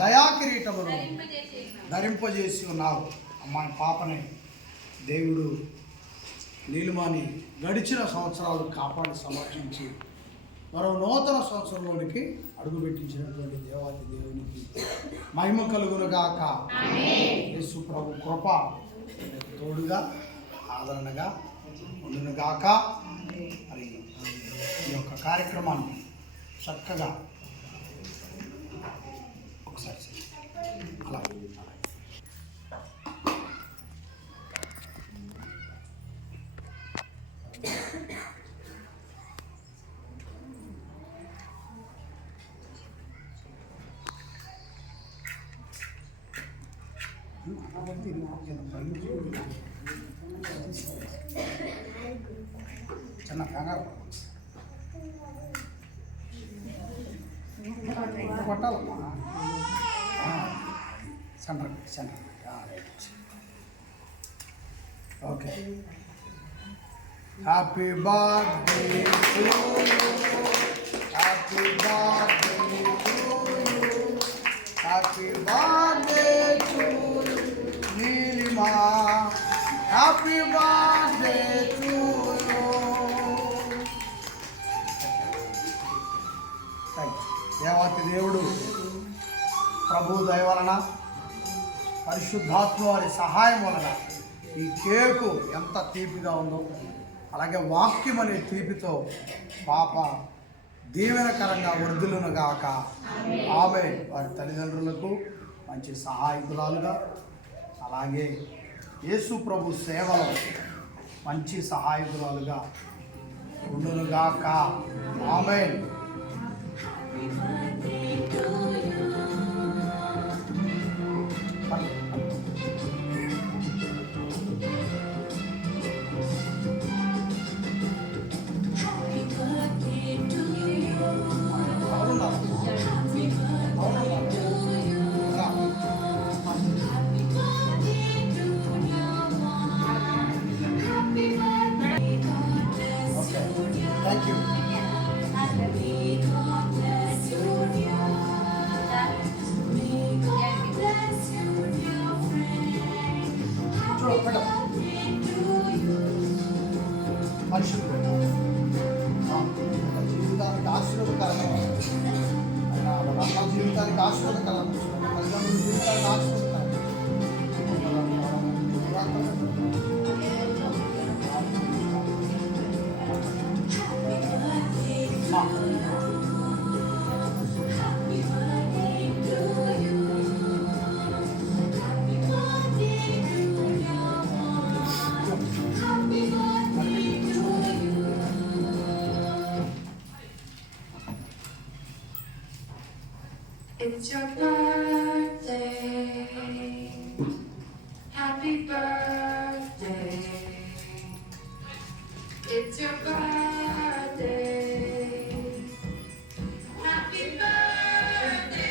దయా కిరీటమును ధరింపజేసి ఉన్నావు. అమ్మాయి పాపని దేవుడు నీలిమాని గడిచిన సంవత్సరాలు కాపాడి సంరక్షించి మరో నూతన సంవత్సరంలోనికి అడుగుపెట్టించినటువంటి దేవాది దేవునికి మహిమ కలుగునుగాక. యేసు ప్రభు కృప తోడుగా ఆదరణగా ఉండునుగాక. మరి ఈ యొక్క కార్యక్రమాన్ని చక్కగా ఒకసారి అలా చిన్న కంగారు కొట్టాలమ్మా. Centre okay. Happy birthday to you, happy birthday to you, happy birthday to Neelima, happy birthday to you. దేవాతి దేవుడు ప్రభు దయ వలన పరిశుద్ధాత్మ వారి సహాయం వలన ఈ కేకు ఎంత తీపిగా ఉందో అలాగే వాక్యం అనే తీపితో పాప దీవెనకరంగా వర్ధిల్లునుగాక. ఆమె వారి తల్లిదండ్రులకు మంచి సహాయకురాలుగా అలాగే యేసు ప్రభు సేవలో మంచి సహాయకురాలుగా ఉండునుగాక. ఆమేన్. Thank you. జీవితానికి ఆశీర్వాదకరంగా జీవితానికి ఆశీర్వాదకరంగా జీవితానికి ఆశీర్వాదకరంగా It's your birthday. Happy birthday. It's your birthday. Happy birthday.